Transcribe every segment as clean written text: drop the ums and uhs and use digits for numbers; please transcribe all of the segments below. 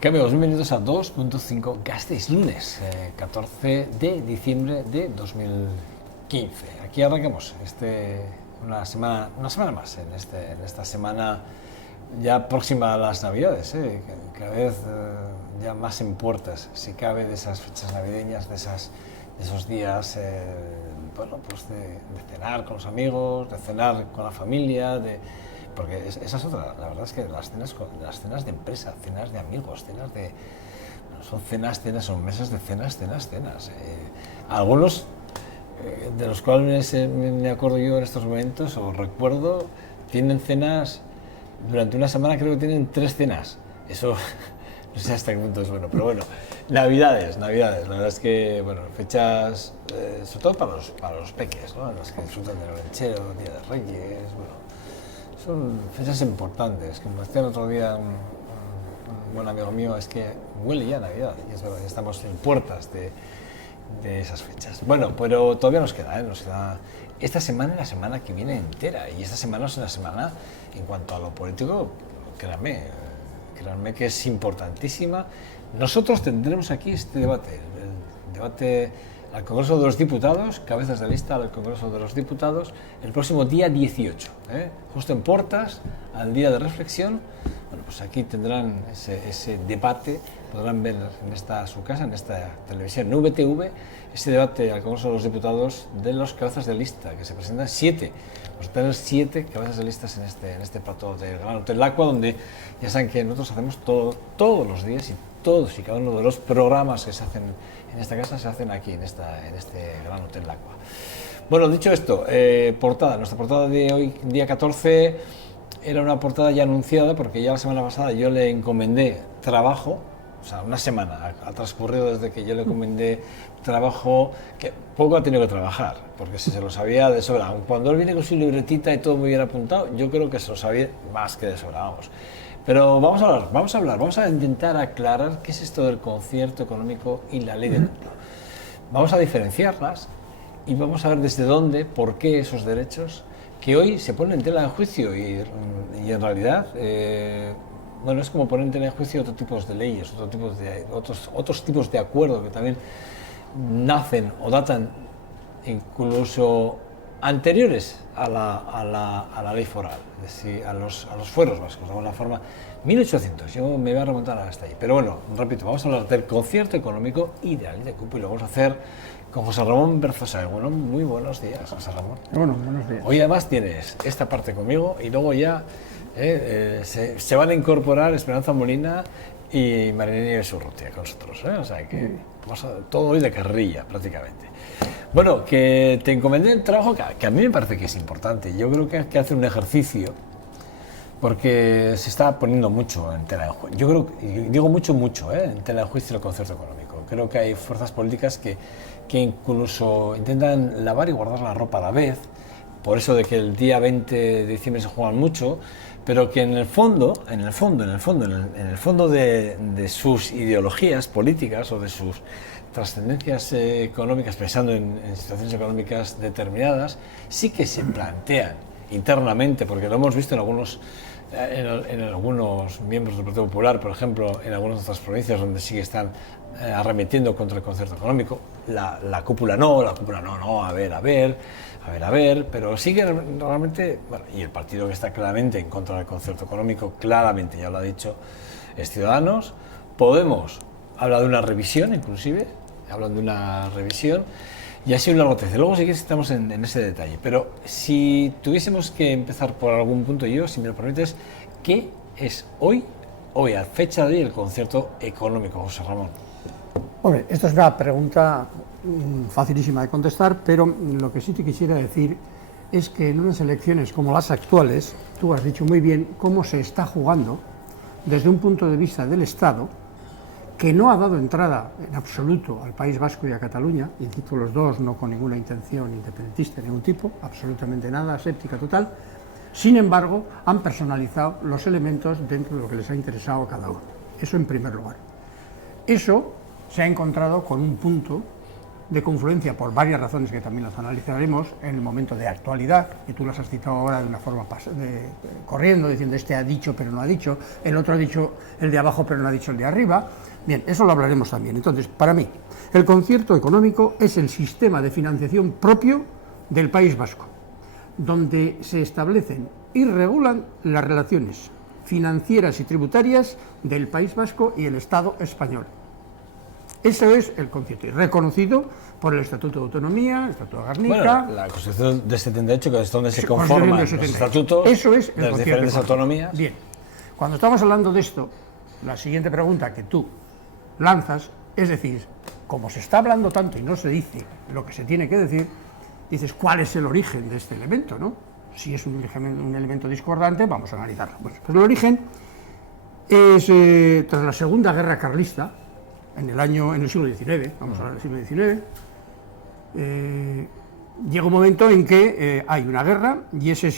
¿Qué amigos? Bienvenidos a 2.5 Gasteiz, lunes 14 de diciembre de 2015. Aquí arrancamos una semana más en esta semana ya próxima a las Navidades, cada vez ya más en puertas, si cabe, de esas fechas navideñas, de esos días pues de cenar con los amigos, de cenar con la familia, porque esa es otra. La verdad es que las cenas de empresa, cenas de amigos, son son mesas de cenas. Algunos de los cuales me acuerdo yo en estos momentos, o recuerdo, tienen cenas durante una semana, creo que tienen 3 cenas. Eso no sé hasta qué punto es bueno, pero bueno, Navidades, la verdad es que, bueno, fechas, sobre todo para los peques, ¿no? Los que disfrutan del ranchero, Día de Reyes, bueno, son fechas importantes. Como decía el otro día un buen amigo mío, es que huele ya a Navidad, y es verdad, ya estamos en puertas de esas fechas. Bueno, pero todavía nos queda esta semana y la semana que viene entera, y esta semana es una semana, en cuanto a lo político, créanme que es importantísima. Nosotros tendremos aquí este debate, el debate al Congreso de los Diputados, cabezas de lista al Congreso de los Diputados, el próximo día 18, justo en puertas, al día de reflexión. Bueno, pues aquí tendrán ese debate, podrán ver su casa, en esta televisión, en VTV, ese debate al Congreso de los Diputados de los cabezas de lista, que se presentan 7. Vamos a tener 7 cabezas de listas en este plató del Gran Hotel Lacua, donde ya saben que nosotros hacemos todos los días, y todos y cada uno de los programas que se hacen en esta casa se hacen aquí, en este Gran Hotel Lacua. Bueno, dicho esto, nuestra portada de hoy, día 14, era una portada ya anunciada, porque ya la semana pasada yo le encomendé trabajo. O sea, una semana ha transcurrido desde que yo le encomendé trabajo, que poco ha tenido que trabajar, porque se lo sabía de sobra. Cuando él viene con su libretita y todo muy bien apuntado, yo creo que se lo sabía más que de sobra, vamos. Pero vamos a intentar aclarar qué es esto del concierto económico y la ley de cupo. Vamos a diferenciarlas y vamos a ver desde dónde, por qué esos derechos que hoy se ponen en tela de juicio y en realidad, bueno, es como poner en tela de juicio otros tipos de leyes, otros tipos de acuerdos que también nacen o datan incluso anteriores a la ley foral, es decir, a los fueros vascos, de alguna forma, 1800, yo me voy a remontar hasta ahí. Pero bueno, repito, vamos a hablar del concierto económico y de la ley de cupo, y lo vamos a hacer con José Ramón Berzosa. Bueno, muy buenos días, José Ramón. Bueno, buenos días. Hoy además tienes esta parte conmigo, y luego ya se van a incorporar Esperanza Molina y Marinini Surrutia con nosotros, o sea que todo hoy de carrilla prácticamente. Bueno, que te encomendé el trabajo que a mí me parece que es importante. Yo creo que hay que hacer un ejercicio, porque se está poniendo mucho en tela de juicio. Yo creo, y digo mucho, en tela de juicio el concierto económico. Creo que hay fuerzas políticas que incluso intentan lavar y guardar la ropa a la vez, por eso de que el día 20 de diciembre se juegan mucho, pero que en el fondo de sus ideologías políticas o de sus trascendencias económicas, pensando en situaciones económicas determinadas, sí que se plantean internamente, porque lo hemos visto en algunos miembros del Partido Popular, por ejemplo, en algunas otras provincias donde sí que están arremetiendo contra el concierto económico. La cúpula no, a ver, pero sí que realmente, bueno, y el partido que está claramente en contra del concierto económico, claramente, ya lo ha dicho, es Ciudadanos. Podemos habla de una revisión, inclusive, hablan de una revisión, y ha sido un largo trece. Luego sí que estamos en ese detalle, pero si tuviésemos que empezar por algún punto, si me lo permites, ¿qué es hoy a fecha de hoy, el concierto económico, José Ramón? Hombre, esta es una pregunta facilísima de contestar, pero lo que sí te quisiera decir es que en unas elecciones como las actuales, tú has dicho muy bien cómo se está jugando desde un punto de vista del Estado, que no ha dado entrada en absoluto al País Vasco y a Cataluña, y cito los dos no con ninguna intención independentista de ningún tipo, absolutamente nada, aséptica total. Sin embargo, han personalizado los elementos dentro de lo que les ha interesado a cada uno. Eso en primer lugar. Eso se ha encontrado con un punto de confluencia por varias razones que también las analizaremos en el momento de actualidad, y tú las has citado ahora de una forma corriendo, diciendo este ha dicho pero no ha dicho, el otro ha dicho el de abajo pero no ha dicho el de arriba. Bien, eso lo hablaremos también. Entonces, para mí, el concierto económico es el sistema de financiación propio del País Vasco, donde se establecen y regulan las relaciones financieras y tributarias del País Vasco y el Estado español. Eso es el concierto, y reconocido por el Estatuto de Autonomía, el Estatuto de Garnica... Bueno, la Constitución del 78, que es donde se conforman los estatutos eso es de las diferentes autonomías. Bien, cuando estamos hablando de esto, la siguiente pregunta que tú lanzas, es decir, como se está hablando tanto y no se dice lo que se tiene que decir, dices, ¿cuál es el origen de este elemento, no? Si es un elemento discordante, vamos a analizarlo. Bueno, pues el origen es, tras la Segunda Guerra Carlista, en el siglo XIX, vamos a hablar del siglo XIX, llega un momento en que hay una guerra y se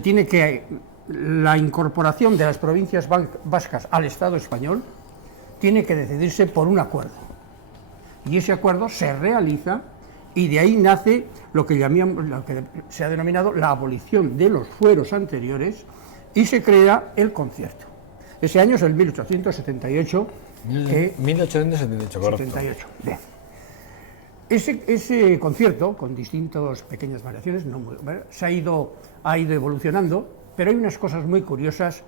tiene que... La incorporación de las provincias vascas al Estado español tiene que decidirse por un acuerdo. Y ese acuerdo se realiza y de ahí nace lo que se ha denominado la abolición de los fueros anteriores y se crea el concierto. Ese año es el 1878. 1878, correcto. 78. Bien. Ese concierto, con distintas pequeñas variaciones, ha ido evolucionando, pero hay unas cosas muy curiosas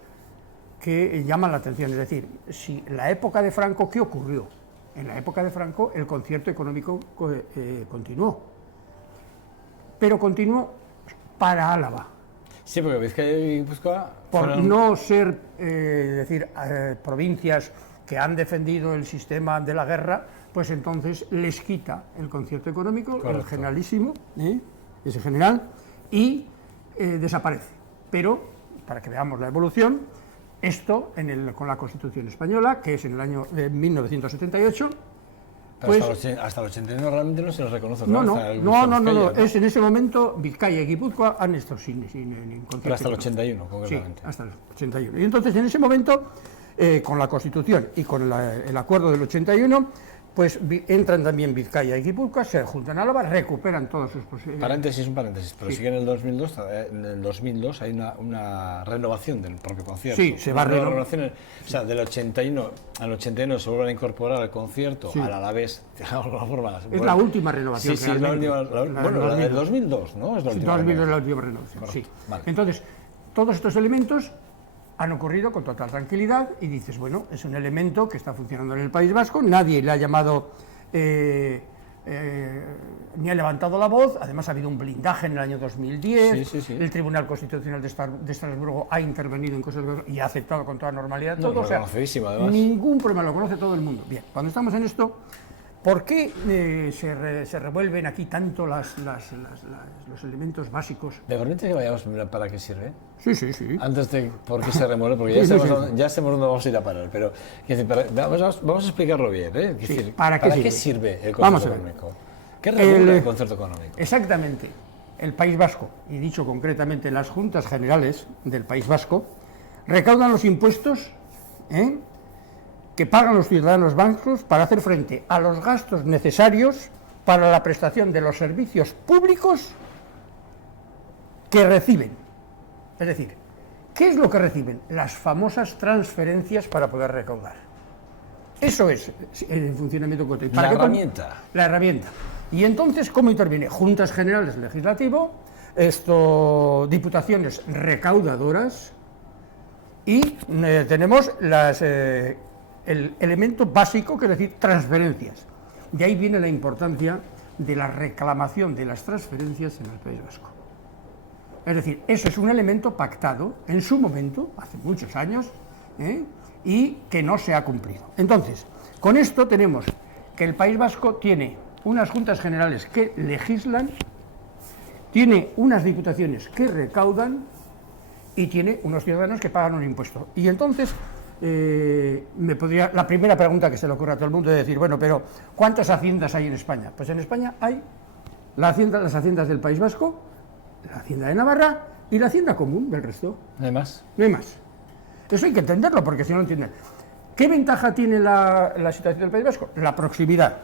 que llaman la atención. Es decir, si la época de Franco, ¿qué ocurrió? En la época de Franco el concierto económico continuó, pero continuó para Álava. Sí, porque Vizcaya y Guipúzcoa por no ser provincias que han defendido el sistema de la guerra, pues entonces les quita el concierto económico, correcto, el generalísimo, ese general, y desaparece. Pero, para que veamos la evolución, esto con la Constitución española, que es en el año 1978, pues, hasta el 81 realmente no se los reconoce. No, es en ese momento Vizcaya y Guipúzcoa han estado sin concierto. Pero hasta el 81, concretamente. Sí, hasta el 81. Y entonces en ese momento, con la Constitución y con el acuerdo del 81, pues entran también Vizcaya y Guipúzcoa, se juntan a Álava, recuperan todas sus posibilidades. Un paréntesis, pero sí que en el 2002 hay una renovación del propio concierto. Sí, se va a renovar. O sea, del 81 al 81 se vuelven a incorporar al concierto, al Alavés, de alguna forma. Es la última renovación. Sí, es la última. La del 2002, ¿no? Es la última. 2002 es la última renovación, correcto, sí. Vale. Entonces, todos estos elementos han ocurrido con total tranquilidad y dices, bueno, es un elemento que está funcionando en el País Vasco, nadie le ha llamado ni ha levantado la voz, además ha habido un blindaje en el año 2010, sí. El Tribunal Constitucional de Estrasburgo ha intervenido en cosas y ha aceptado con toda normalidad todo, o sea, ningún problema, lo conoce todo el mundo. Bien, cuando estamos en esto, ¿por qué se revuelven aquí tanto los elementos básicos? ¿De repente que vayamos para qué sirve? Sí. Antes de por qué se remueve, porque ya sabemos dónde vamos a ir a parar, pero vamos a explicarlo bien. ¿Para qué sirve el concierto económico? ¿Qué regula el concierto económico? Exactamente. El País Vasco, y dicho concretamente las Juntas Generales del País Vasco, recaudan los impuestos que pagan los ciudadanos vascos para hacer frente a los gastos necesarios para la prestación de los servicios públicos que reciben. Es decir, ¿qué es lo que reciben? Las famosas transferencias para poder recaudar. Eso es el funcionamiento cotidiano. La herramienta. La herramienta. Y entonces, ¿cómo interviene? Juntas Generales Legislativo, diputaciones recaudadoras y tenemos el elemento básico, que es decir, transferencias. De ahí viene la importancia de la reclamación de las transferencias en el País Vasco. Es decir, eso es un elemento pactado en su momento, hace muchos años, y que no se ha cumplido. Entonces, con esto tenemos que el País Vasco tiene unas Juntas Generales que legislan, tiene unas diputaciones que recaudan y tiene unos ciudadanos que pagan un impuesto. Y entonces, la primera pregunta que se le ocurre a todo el mundo es decir, bueno, pero ¿cuántas haciendas hay en España? Pues en España hay las haciendas del País Vasco, la hacienda de Navarra y la hacienda común del resto. ¿No hay más? No hay más. Eso hay que entenderlo, porque si no lo entienden. ¿Qué ventaja tiene la situación del País Vasco? La proximidad.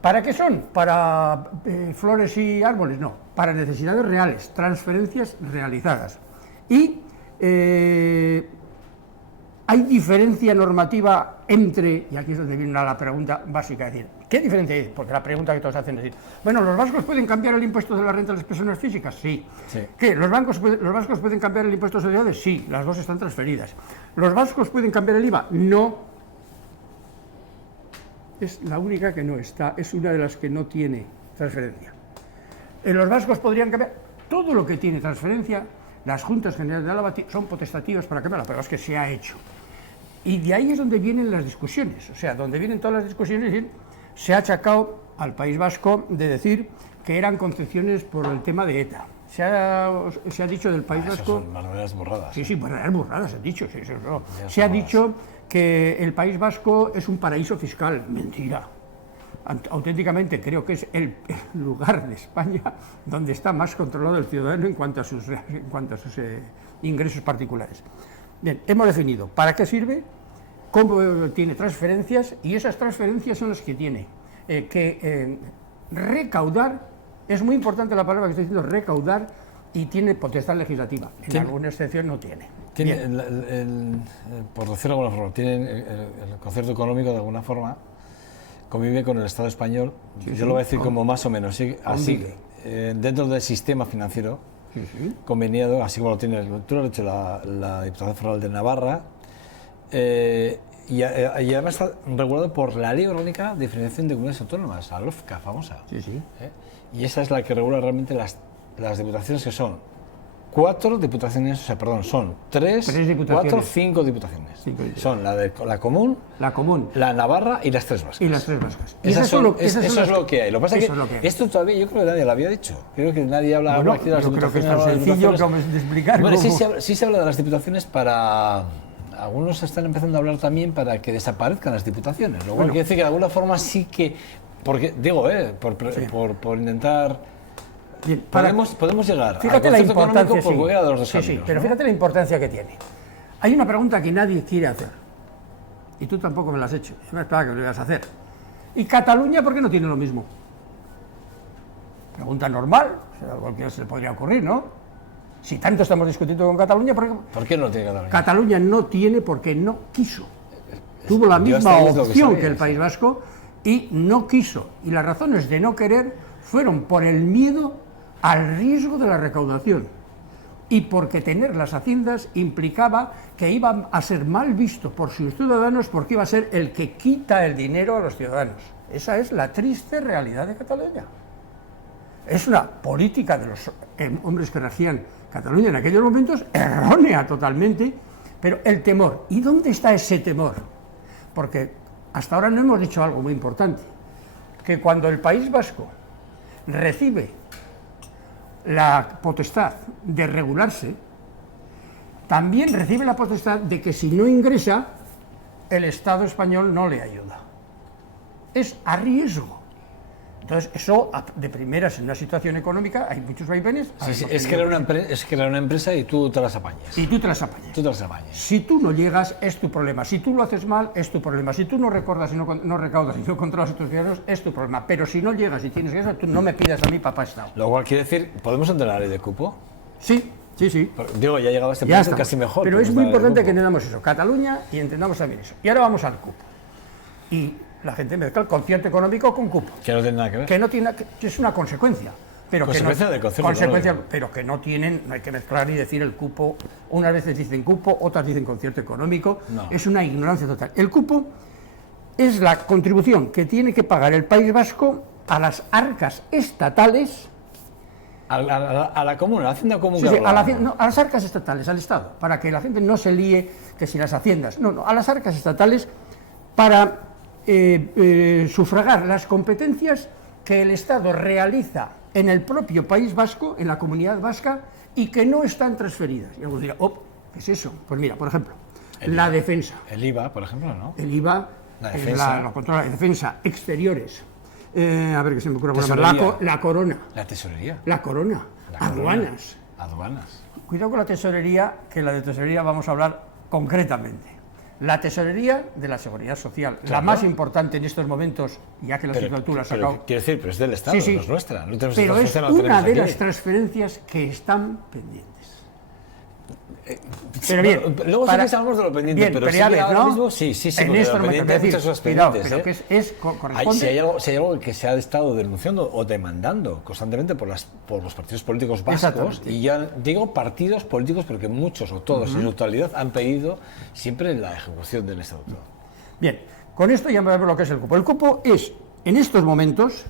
¿Para qué son? ¿Para flores y árboles? No, para necesidades reales, transferencias realizadas. Y hay diferencia normativa entre, y aquí es donde viene la pregunta básica, es decir, ¿qué diferencia hay? Porque la pregunta que todos hacen es decir, bueno, ¿los vascos pueden cambiar el impuesto de la renta de las personas físicas? Sí. ¿Qué? ¿Los vascos pueden cambiar el impuesto de sociedades? Sí, las dos están transferidas. ¿Los vascos pueden cambiar el IVA? No. Es la única que no está, es una de las que no tiene transferencia. Los vascos podrían cambiar todo lo que tiene transferencia. Las Juntas Generales de Álava son potestativas para cambiarla, pero es que se ha hecho. Y de ahí es donde vienen las discusiones, o sea, donde vienen todas las discusiones, se ha achacado al País Vasco de decir que eran concesiones por el tema de ETA. Se ha dicho del País Vasco... Son barbaridades burradas. Sí, barbaridades burradas, se ha dicho. Sí, no. Se ha dicho que el País Vasco es un paraíso fiscal. Mentira. Auténticamente creo que es el lugar de España donde está más controlado el ciudadano en cuanto a sus ingresos particulares. Bien, hemos definido para qué sirve, cómo tiene transferencias, y esas transferencias son las que tiene que recaudar. Es muy importante la palabra que estoy diciendo, recaudar, y tiene potestad legislativa. En alguna excepción no tiene. Por decirlo de alguna forma, tiene el concierto económico de alguna forma, convive con el Estado español, yo lo voy a decir como más o menos, así, dentro del sistema financiero conveniado, así como lo tiene, tú lo has dicho, la Diputación Foral de Navarra, y además está regulado por la Ley Orgánica de Diferenciación de Comunidades Autónomas, la LOFCA famosa. Y esa es la que regula realmente las diputaciones, que son 4 diputaciones, son 3, 4, 5 diputaciones. Son la común, la Navarra y las 3 vascas. Eso es lo que hay. Lo que pasa es que esto todavía yo creo que nadie lo había dicho. Creo que nadie habla aquí de las diputaciones. Creo que es tan sencillo como de explicar. Bueno, sí se habla de las diputaciones para... Algunos están empezando a hablar también para que desaparezcan las diputaciones. Lo cual quiere decir que de alguna forma sí que... Porque, digo, por intentar... Bien, podemos llegar fíjate la importancia por cualquiera de los dos caminos, pero fíjate la importancia que tiene. Hay una pregunta que nadie quiere hacer, y tú tampoco me la has hecho, yo me esperaba que lo ibas a hacer. ¿Y Cataluña por qué no tiene lo mismo? Pregunta normal, o sea, a cualquiera se le podría ocurrir, ¿no? Si tanto estamos discutiendo con Cataluña, ¿por qué no tiene Cataluña? Cataluña no tiene porque no quiso. Tuvo la misma opción que el País Vasco y no quiso. Y las razones de no querer fueron por el miedo al riesgo de la recaudación, y porque tener las haciendas implicaba que iban a ser mal visto por sus ciudadanos, porque iba a ser el que quita el dinero a los ciudadanos. Esa es la triste realidad de Cataluña. Es una política de los hombres que regían Cataluña en aquellos momentos errónea totalmente, pero el temor. ¿Y dónde está ese temor? Porque hasta ahora no hemos dicho algo muy importante, que cuando el País Vasco recibe la potestad de regularse, también recibe la potestad de que si no ingresa, el Estado español no le ayuda. Es a riesgo. Entonces, eso de primeras en una situación económica hay muchos vaivenes. Es crear una empresa y tú te las apañas. Si tú no llegas, es tu problema. Si tú lo haces mal, es tu problema. Si tú no recaudas y no controlas a tus ciudadanos, es tu problema. Pero si no llegas y tienes eso, tú no me pidas a mí, papá Estado. Lo cual quiere decir, ¿podemos entender la ley de cupo? Sí. Pero, digo, ya ha llegado a este punto casi mejor. Pero es muy importante que entendamos eso, Cataluña, y entendamos también eso. Y ahora vamos al cupo. Y la gente mezcla el concierto económico con cupo. Que no tiene nada que ver. Que es una consecuencia. Pero del concierto pero que no tienen, no hay que mezclar y decir el cupo. Unas veces dicen cupo, otras dicen concierto económico. No. Es una ignorancia total. El cupo es la contribución que tiene que pagar el País Vasco a las arcas estatales. A la comuna, a la hacienda común. A las arcas estatales, al Estado, para que la gente no se líe que si las haciendas. No, a las arcas estatales para sufragar las competencias que el Estado realiza en el propio País Vasco, en la Comunidad Vasca, y que no están transferidas. Y algunos dirán, ¿qué es eso? Pues mira, por ejemplo, la defensa. El IVA, por ejemplo, ¿no? El IVA, la defensa, la defensa, exteriores. A ver qué se me ocurre. La corona. La tesorería. La corona. Aduanas. Aduanas. Cuidado con la tesorería, que la de tesorería vamos a hablar concretamente. la tesorería de la Seguridad Social, la más importante en estos momentos, ya que la tú la has sacado. Quiero decir, pero es del Estado, no es nuestra. No tenemos pero es no una de aquí. las transferencias que están pendientes. Pero bien, bueno, luego sí que hablamos de lo pendiente, bien, pero sí ya ves, ahora ¿no? mismo sí, en estos momentos, hay muchas cosas cuidado, pendientes. pero que corresponde. Si hay algo que se ha estado denunciando o demandando constantemente por los partidos políticos vascos, y ya digo partidos políticos, porque muchos o todos en su totalidad han pedido siempre la ejecución del estatuto. Bien, con esto ya vemos lo que es el cupo. El cupo es, en estos momentos,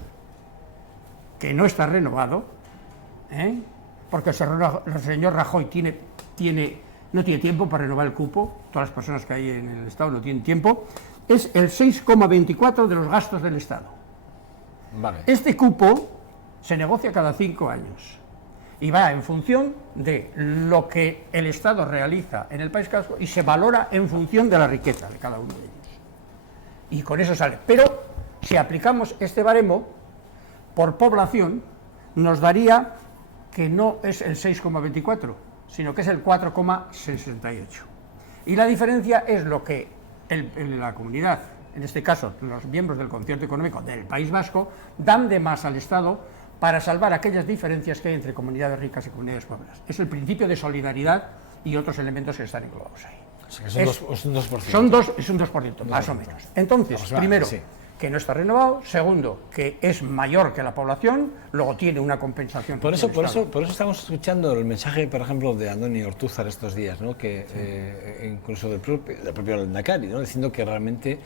que no está renovado, porque el señor Rajoy no tiene tiempo para renovar el cupo, todas las personas que hay en el Estado no tienen tiempo, es el 6,24 de los gastos del Estado. Vale. Este cupo se negocia cada 5 años y va en función de lo que el Estado realiza en el País Vasco y se valora en función de la riqueza de cada uno de ellos. Y con eso sale. Pero si aplicamos este baremo por población, nos daría que no es el 6,24, sino que es el 4,68. Y la diferencia es lo que la comunidad, en este caso los miembros del concierto económico del País Vasco, dan de más al Estado para salvar aquellas diferencias que hay entre comunidades ricas y comunidades pobres. Es el principio de solidaridad y otros elementos que están englobados ahí. O sea, que es un 2%. Es un 2%, más o menos. Entonces, primero, sí, que no está renovado. Segundo, que es mayor que la población. Luego tiene una compensación. Por eso estamos escuchando el mensaje, por ejemplo, de Andoni Ortúzar estos días, ¿no? Que incluso del propio Lehendakari, ¿no? Diciendo que realmente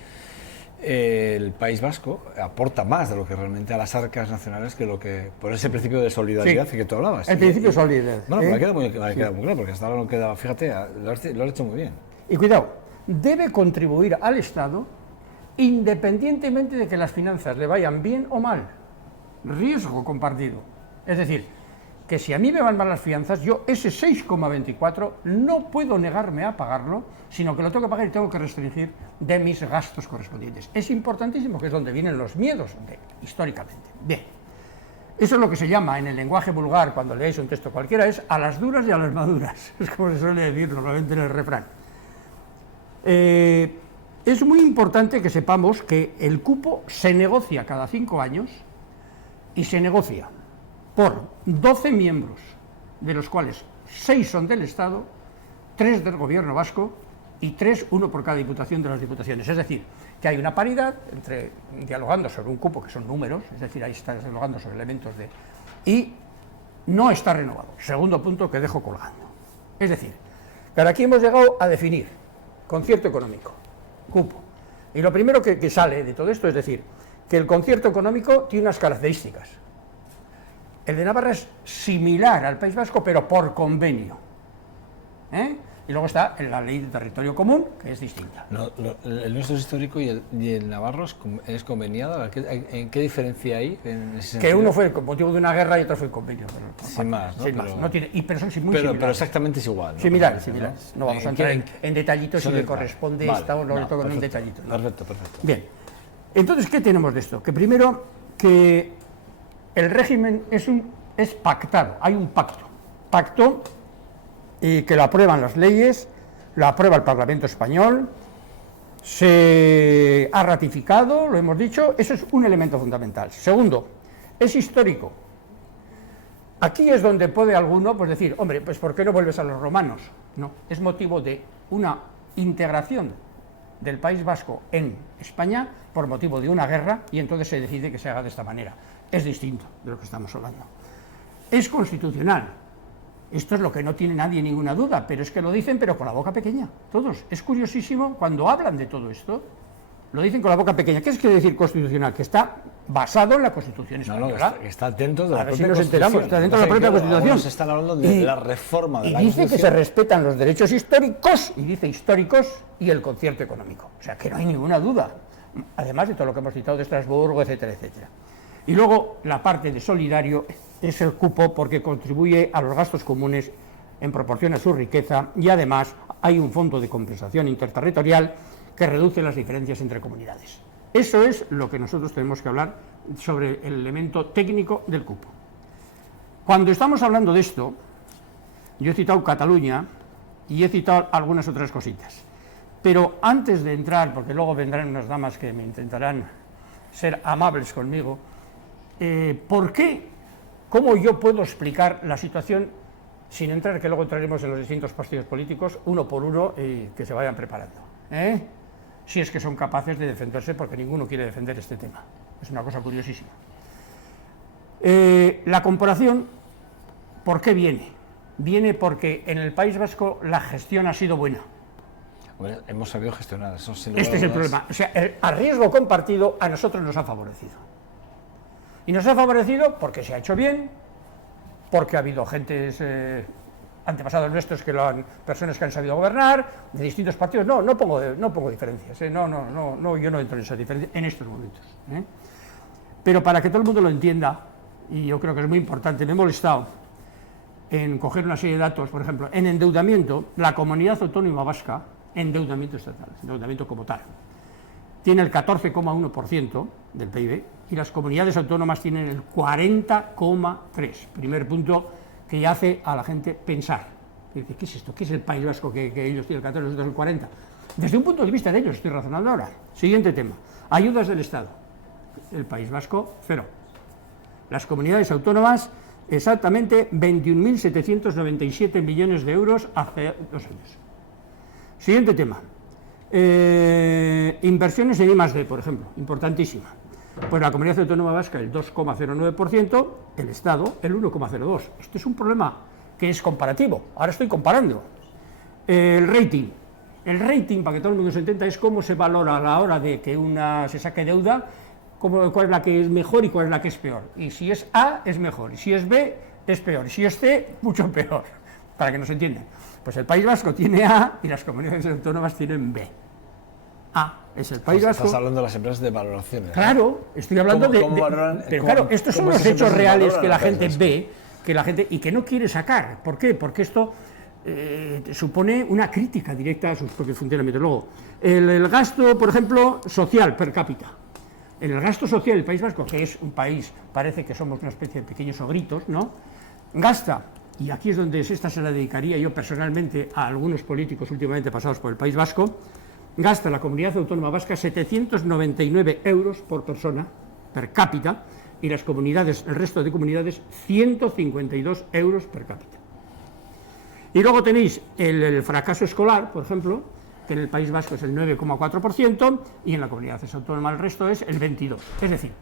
el País Vasco aporta más de lo que realmente a las arcas nacionales que lo que por ese principio de solidaridad que tú hablabas. El principio de solidaridad. Bueno, me ha quedado muy claro, porque hasta ahora no quedaba, fíjate, lo has hecho muy bien. Y cuidado, debe contribuir al Estado independientemente de que las finanzas le vayan bien o mal. Riesgo compartido. Es decir, que si a mí me van mal las finanzas, yo ese 6,24 no puedo negarme a pagarlo, sino que lo tengo que pagar y tengo que restringir de mis gastos correspondientes. Es importantísimo, que es donde vienen los miedos históricamente. Bien, eso es lo que se llama en el lenguaje vulgar, cuando leáis un texto cualquiera, es a las duras y a las maduras. Es como se suele decir normalmente en el refrán. Es muy importante que sepamos que el cupo se negocia cada 5 años y se negocia por 12 miembros, de los cuales 6 son del Estado, 3 del Gobierno vasco y 3, uno por cada diputación de las diputaciones. Es decir, que hay una paridad dialogando sobre un cupo, que son números, es decir, ahí está dialogando sobre elementos y no está renovado. Segundo punto que dejo colgando. Es decir, que ahora aquí hemos llegado a definir concierto económico, cupo. Y lo primero que sale de todo esto es decir, que el concierto económico tiene unas características. El de Navarra es similar al País Vasco, pero por convenio. Y luego está la ley de territorio común, que es distinta. El nuestro es histórico y el navarro es conveniado. ¿En qué diferencia hay? Que uno fue con motivo de una guerra y otro fue el convenio. Sin más, ¿no? Sin más. No tiene, pero son muy similares. Pero exactamente es igual, ¿no? Similares. No vamos a entrar en detallitos si le corresponde esta o no le toca en un detallito. Perfecto. Bien. Entonces, ¿qué tenemos de esto? Que primero, que el régimen es pactado, hay un pacto y que lo aprueban las leyes, lo aprueba el Parlamento español, se ha ratificado, lo hemos dicho, eso es un elemento fundamental. Segundo, es histórico. Aquí es donde puede alguno pues decir, hombre, pues ¿por qué no vuelves a los romanos? No, es motivo de una integración del País Vasco en España por motivo de una guerra y entonces se decide que se haga de esta manera. Es distinto de lo que estamos hablando. Es constitucional. Esto es lo que no tiene nadie ninguna duda, pero es que lo dicen pero con la boca pequeña, todos. Es curiosísimo, cuando hablan de todo esto, lo dicen con la boca pequeña. ¿Qué es quiere decir constitucional? Que está basado en la Constitución española. No, está dentro de la propia Constitución. Nos enteramos, está dentro de la propia Constitución. Se están hablando de la reforma de la Constitución. Y dice que se respetan los derechos históricos, y dice históricos, y el concierto económico. O sea, que no hay ninguna duda. Además de todo lo que hemos citado de Estrasburgo, etcétera, etcétera. Y luego la parte de solidario es el cupo porque contribuye a los gastos comunes en proporción a su riqueza y además hay un fondo de compensación interterritorial que reduce las diferencias entre comunidades. Eso es lo que nosotros tenemos que hablar sobre el elemento técnico del cupo. Cuando estamos hablando de esto, yo he citado Cataluña y he citado algunas otras cositas. Pero antes de entrar, porque luego vendrán unas damas que me intentarán ser amables conmigo, ¿por qué? ¿Cómo yo puedo explicar la situación sin entrar, que luego entraremos en los distintos partidos políticos, uno por uno, y que se vayan preparando? Si es que son capaces de defenderse, porque ninguno quiere defender este tema. Es una cosa curiosísima. La comparación, ¿por qué viene? Viene porque en el País Vasco la gestión ha sido buena. Bueno, hemos sabido gestionar eso. Este es el problema. O sea, a riesgo compartido a nosotros nos ha favorecido. Y nos ha favorecido porque se ha hecho bien, porque ha habido gentes, antepasados nuestros, personas que han sabido gobernar, de distintos partidos. No pongo diferencias. Yo no entro en esa diferencia en estos momentos. Pero para que todo el mundo lo entienda, y yo creo que es muy importante, me he molestado en coger una serie de datos. Por ejemplo, en endeudamiento, la Comunidad Autónoma Vasca, endeudamiento estatal, endeudamiento como tal, tiene el 14,1% del PIB y las comunidades autónomas tienen el 40,3%. Primer punto que hace a la gente pensar. ¿Qué es esto? ¿Qué es el País Vasco que ellos tienen el 14%, nosotros el 40%? Desde un punto de vista de ellos estoy razonando ahora. Siguiente tema. Ayudas del Estado. El País Vasco, 0. Las comunidades autónomas, exactamente 21.797 millones de euros hace 2 años. Siguiente tema. Inversiones en I+D, por ejemplo, importantísima. Pues la Comunidad Autónoma Vasca el 2,09%, el Estado el 1,02%. Esto es un problema que es comparativo. Ahora estoy comparando. El rating. El rating, para que todo el mundo se entienda, es cómo se valora a la hora de que se saque deuda, cuál es la que es mejor y cuál es la que es peor. Y si es A, es mejor. Y si es B, es peor. Y si es C, mucho peor. Para que nos entiendan. Pues el País Vasco tiene A y las comunidades autónomas tienen B. A es el País Vasco. Estás hablando de las empresas de valoraciones. Claro, estoy hablando pero claro, estos son los hechos reales que la gente ve, y que no quiere sacar. ¿Por qué? Porque esto supone una crítica directa a sus propios funcionamientos. Luego, el gasto, por ejemplo, social per cápita. En el gasto social del País Vasco, que es un país, parece que somos una especie de pequeños ogritos, ¿no? Gasta, y aquí es donde esta se la dedicaría yo personalmente a algunos políticos últimamente pasados por el País Vasco, gasta la Comunidad Autónoma Vasca 799 euros por persona, per cápita, y las comunidades, el resto de comunidades, 152 euros per cápita. Y luego tenéis el fracaso escolar, por ejemplo, que en el País Vasco es el 9,4%, y en la Comunidad Autónoma el resto es el 22%. Es decir,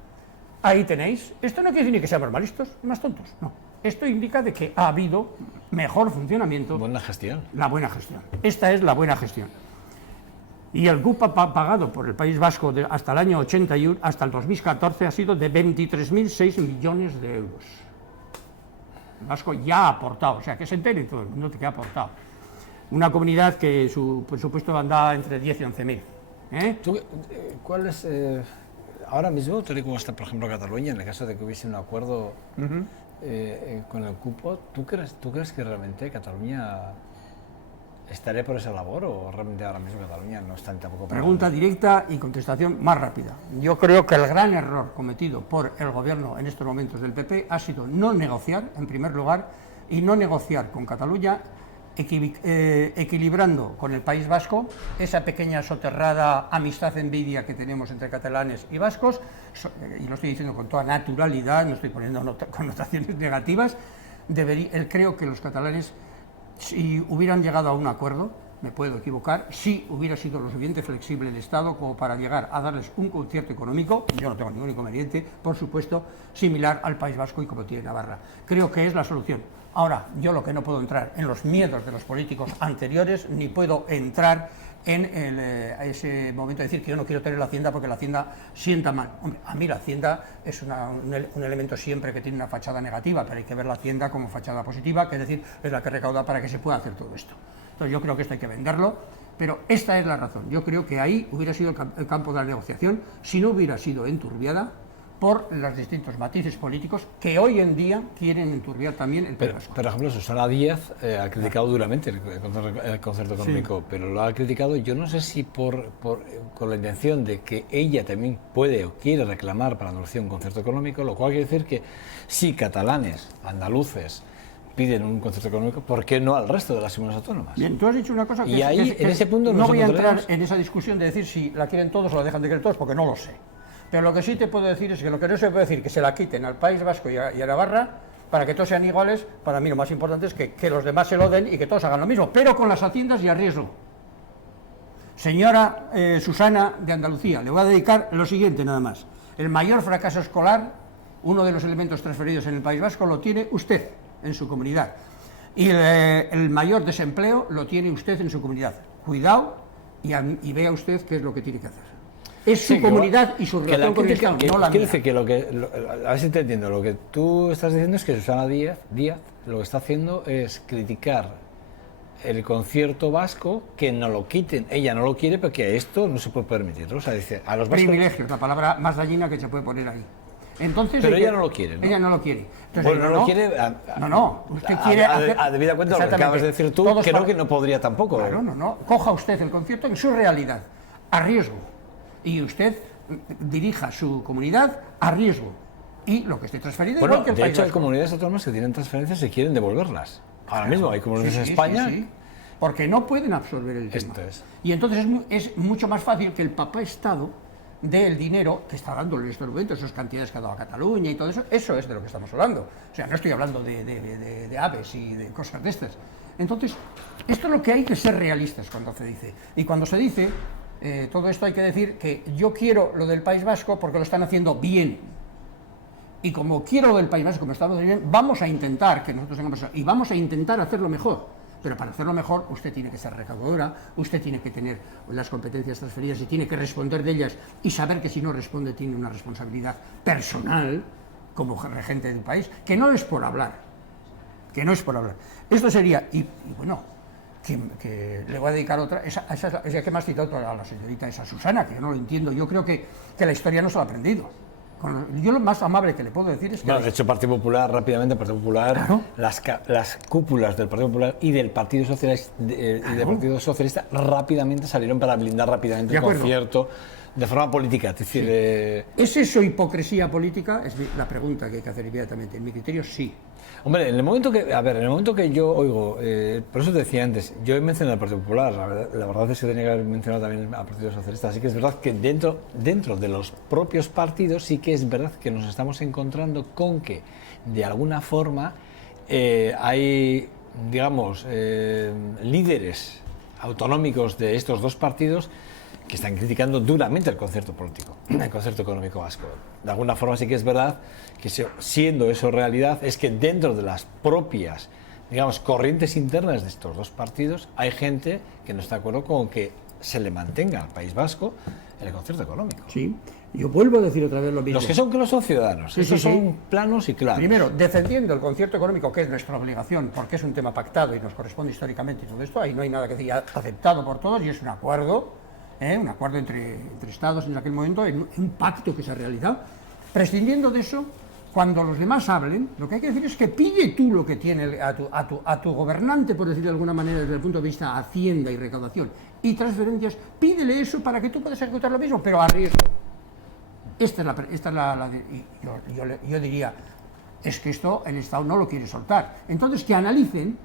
ahí tenéis, esto no quiere decir ni que seamos más listos, más tontos, no. Esto indica de que ha habido mejor funcionamiento. Buena gestión. La buena gestión. Esta es la buena gestión. Y el cupo pagado por el País Vasco hasta el año 81, hasta el 2014, ha sido de 23.006 millones de euros. El Vasco ya ha aportado, o sea, que se entere todo el mundo que ha aportado. Una comunidad que su presupuesto anda entre 10 y 11.000. ¿Cuál es, ahora mismo, tal y como está, por ejemplo, Cataluña, en el caso de que hubiese un acuerdo con el cupo, ¿tú crees que realmente Cataluña estaría por esa labor o realmente ahora mismo Cataluña no está tampoco? Pregunta directa y contestación más rápida. Yo creo que el gran error cometido por el gobierno en estos momentos del PP ha sido no negociar, en primer lugar, y no negociar con Cataluña, equilibrando con el País Vasco esa pequeña soterrada amistad, envidia que tenemos entre catalanes y vascos, y lo estoy diciendo con toda naturalidad, no estoy poniendo connotaciones negativas. Creo que los catalanes, si hubieran llegado a un acuerdo, me puedo equivocar, si hubiera sido lo suficiente flexible el Estado como para llegar a darles un concierto económico, yo no tengo ningún inconveniente, por supuesto, similar al País Vasco y como tiene Navarra. Creo que es la solución. Ahora, yo lo que no puedo entrar en los miedos de los políticos anteriores, ni puedo entrar en ese momento de decir que yo no quiero tener la Hacienda porque la Hacienda sienta mal. Hombre, a mí la Hacienda es un elemento siempre que tiene una fachada negativa, pero hay que ver la Hacienda como fachada positiva, que es decir, es la que recauda para que se pueda hacer todo esto. Entonces yo creo que esto hay que venderlo, pero esta es la razón. Yo creo que ahí hubiera sido el campo de la negociación si no hubiera sido enturbiada por los distintos matices políticos que hoy en día quieren enturbiar también el País Vasco. Por ejemplo, Susana Díaz ha criticado duramente el concierto económico, sí, pero lo ha criticado, yo no sé si con la intención de que ella también puede o quiere reclamar para Andalucía un concierto económico, lo cual quiere decir que si catalanes, andaluces, piden un concierto económico, ¿por qué no al resto de las comunidades autónomas? Bien, tú has dicho una cosa que, Y ahí, en ese punto, no voy a entrar encontraremos. en esa discusión de decir si la quieren todos o la dejan de querer todos, porque no lo sé. Pero lo que sí te puedo decir es que lo que no se puede decir que se la quiten al País Vasco y a Navarra para que todos sean iguales. Para mí lo más importante es que los demás se lo den y que todos hagan lo mismo, pero con las haciendas y a riesgo. Señora Susana de Andalucía, le voy a dedicar lo siguiente nada más. El mayor fracaso escolar, uno de los elementos transferidos en el País Vasco, lo tiene usted en su comunidad. Y el mayor desempleo lo tiene usted en su comunidad. Cuidado y vea usted qué es lo que tiene que hacer. Es su comunidad y su relación con el Estado, no la mía. Quiere decir que a ver si te entiendo, lo que tú estás diciendo es que Susana Díaz lo que está haciendo es criticar el concierto vasco, que no lo quiten, ella no lo quiere porque esto no se puede permitir, ¿no? O sea, dice, a los vascos... Privilegios, la palabra más dañina que se puede poner ahí. Entonces, pero ella no lo quiere, ¿no? Ella no lo quiere. Entonces, bueno, no lo quiere... No, usted quiere hacer... A debida cuenta de lo que acabas de decir tú, creo que no podría tampoco. Claro, no. Coja usted el concierto en su realidad, a riesgo. Y usted dirija su comunidad a riesgo. Y lo que esté transferido... Bueno, igual que el de País hecho hay Vasco. comunidades autónomas que tienen transferencias y quieren devolverlas. Ahora mismo hay comunidades en España... Sí. Porque no pueden absorber el tema. Esto es. Y entonces es mucho más fácil que el papá Estado dé el dinero que está dando en estos momentos, esas cantidades que ha dado a Cataluña y todo eso. Eso es de lo que estamos hablando. O sea, no estoy hablando de aves y de cosas de estas. Entonces, esto es lo que hay que ser realistas cuando se dice. Y cuando se dice, todo esto hay que decir que yo quiero lo del País Vasco porque lo están haciendo bien. Y como quiero lo del País Vasco, como estamos bien, vamos a intentar que nosotros tengamos eso. Y vamos a intentar hacerlo mejor. Pero para hacerlo mejor, usted tiene que ser recaudadora, usted tiene que tener las competencias transferidas y tiene que responder de ellas y saber que si no responde tiene una responsabilidad personal como regente de un país, que no es por hablar, Esto sería, y bueno, que le voy a dedicar otra, esa que me has citado a la señorita esa Susana, que yo no lo entiendo, yo creo que la historia no se lo ha aprendido. Yo lo más amable que le puedo decir es que... Bueno, de hecho, Partido Popular, rápidamente, Partido Popular, claro, las cúpulas del Partido Popular y del Partido Socialista, rápidamente salieron para blindar rápidamente el concierto de forma política. Es decir, ¿es eso hipocresía política? Es la pregunta que hay que hacer inmediatamente. En mi criterio, sí. Hombre, en el momento que yo oigo, por eso te decía antes, yo he mencionado al Partido Popular, la verdad es que tenía que haber mencionado también al Partido Socialista, así que es verdad que dentro de los propios partidos sí que es verdad que nos estamos encontrando con que, de alguna forma, hay, digamos, líderes autonómicos de estos dos partidos que están criticando duramente el concierto político, el concierto económico vasco. De alguna forma sí que es verdad que siendo eso realidad, es que dentro de las propias, digamos, corrientes internas de estos dos partidos, hay gente que no está de acuerdo con que se le mantenga al País Vasco el concierto económico. Sí, yo vuelvo a decir otra vez lo mismo. Los que son ciudadanos, esos son planos y claros. Primero, defendiendo el concierto económico, que es nuestra obligación, porque es un tema pactado y nos corresponde históricamente y todo esto, ahí no hay nada que decir, aceptado por todos y es un acuerdo entre Estados en aquel momento, un pacto que se ha realizado. Prescindiendo de eso, cuando los demás hablen, lo que hay que decir es que pide tú lo que tiene a tu gobernante, por decirlo de alguna manera, desde el punto de vista hacienda y recaudación y transferencias, pídele eso para que tú puedas ejecutar lo mismo, pero a riesgo. Yo diría, es que esto el Estado no lo quiere soltar. Entonces, que analicen.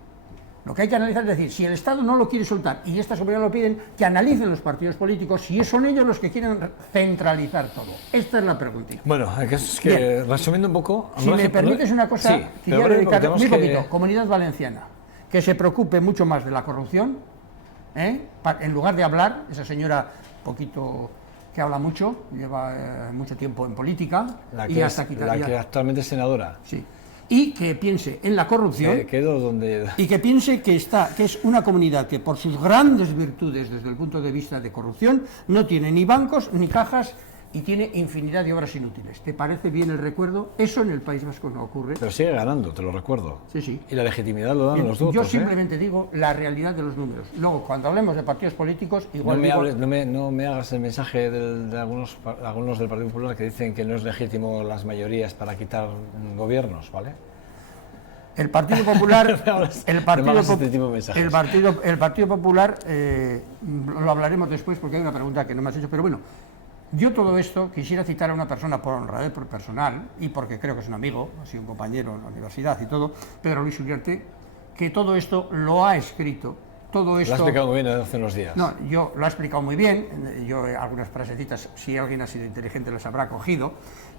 Lo que hay que analizar es decir, si el Estado no lo quiere soltar y estas comunidades lo piden, que analicen los partidos políticos si son ellos los que quieren centralizar todo. Esta es la pregunta. Bueno, es que resumiendo un poco... Si me permites una cosa, sí, quería dedicar muy poquito. Comunidad Valenciana, que se preocupe mucho más de la corrupción, en lugar de hablar, esa señora poquito que habla mucho, lleva mucho tiempo en política, la que actualmente es senadora. Sí. Y que piense en la corrupción y que piense que es una comunidad que por sus grandes virtudes desde el punto de vista de corrupción no tiene ni bancos ni cajas y tiene infinidad de obras inútiles. ¿Te parece bien el recuerdo? Eso en el País Vasco no ocurre. Pero sigue ganando, te lo recuerdo. Sí. Y la legitimidad lo dan los votos. Yo simplemente digo la realidad de los números. Luego, cuando hablemos de partidos políticos, igual... No me hagas el mensaje de algunos del Partido Popular que dicen que no es legítimo las mayorías para quitar gobiernos, ¿vale? El Partido Popular, el Partido Popular, lo hablaremos después porque hay una pregunta que no me has hecho, pero bueno, Yo todo esto quisiera citar a una persona por honradez personal y porque creo que es un amigo, ha sido un compañero en la universidad y todo, Pedro Luis Uriarte, que todo esto lo ha escrito. Todo esto, lo ha explicado muy bien hace unos días. No, yo lo ha explicado muy bien, yo algunas frasecitas, si alguien ha sido inteligente las habrá cogido,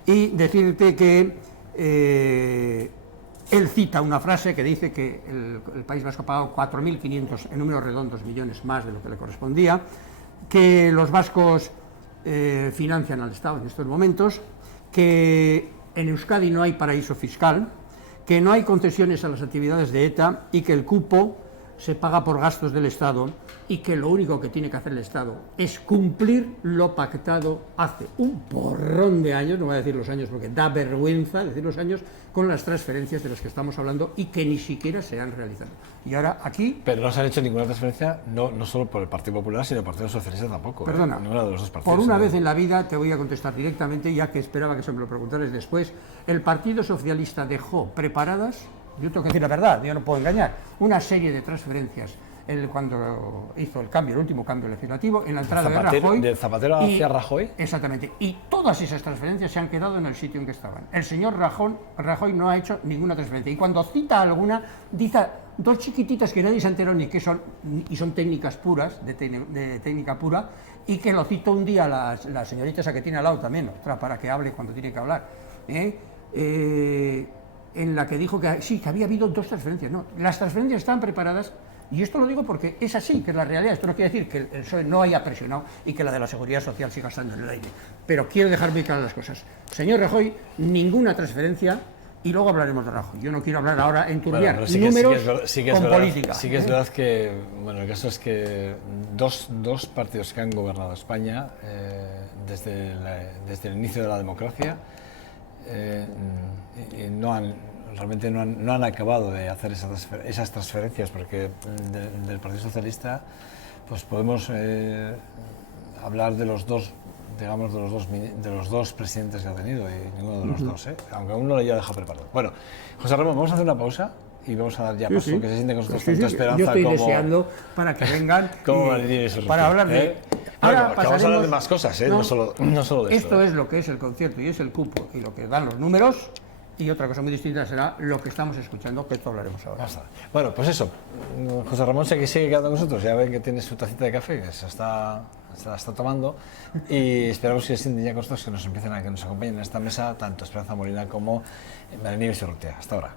y decirte que él cita una frase que dice que el País Vasco ha pagado 4.500, en números redondos, millones más de lo que le correspondía, que los vascos financian al Estado en estos momentos, que en Euskadi no hay paraíso fiscal, que no hay concesiones a las actividades de ETA y que el cupo se paga por gastos del Estado y que lo único que tiene que hacer el Estado es cumplir lo pactado hace un porrón de años, no voy a decir los años porque da vergüenza decir los años, con las transferencias de las que estamos hablando y que ni siquiera se han realizado. Y ahora aquí... Pero no se han hecho ninguna transferencia, no solo por el Partido Popular, sino por el Partido Socialista tampoco. Perdona, ninguno de los dos partidos, por una vez en la vida te voy a contestar directamente, ya que esperaba que se me lo preguntaras después. El Partido Socialista dejó preparadas, yo tengo que decir la verdad, yo no puedo engañar, una serie de transferencias cuando hizo el cambio, el último cambio legislativo, en la entrada de Rajoy. ¿De Zapatero hacia Rajoy? Exactamente, y todas esas transferencias se han quedado en el sitio en que estaban. El señor Rajoy no ha hecho ninguna transferencia, y cuando cita alguna, dice dos chiquititas que nadie se enteró ni qué son, y son técnicas puras, de técnica pura, y que lo citó un día la señorita esa que tiene al lado también, otra para que hable cuando tiene que hablar, en la que dijo que sí, que había habido dos transferencias. No, las transferencias estaban preparadas, y esto lo digo porque es así, que es la realidad. Esto no quiere decir que el PSOE no haya presionado y que la de la Seguridad Social siga estando en el aire, pero quiero dejar muy claras las cosas. Señor Rajoy, ninguna transferencia, y luego hablaremos de Rajoy. Yo no quiero hablar ahora en turbiar números con política. Sí que es verdad que, bueno, el caso es que dos partidos que han gobernado España desde el inicio de la democracia realmente no han acabado de hacer esas transferencias, porque del Partido Socialista pues podemos hablar de los dos, digamos, de los dos presidentes que ha tenido, y ninguno de los dos, aunque aún no lo haya dejado preparado. Bueno, José Ramón, vamos a hacer una pausa y vamos a dar ya paso, que se siente con nosotros tanta esperanza. Yo estoy deseando para que vengan para hablar de... Ahora vamos a hablar de más cosas, no solo de esto. Esto es lo que es el concierto y es el cupo y lo que dan los números, y otra cosa muy distinta será lo que estamos escuchando, que esto hablaremos ahora. Bueno, pues eso, José Ramón sigue quedando con nosotros, ya ven que tiene su tacita de café, que se la está tomando, y esperamos que sienten ya con nosotros, que nos acompañen en esta mesa, tanto Esperanza Molina como María Nieves Urrutia. Hasta ahora.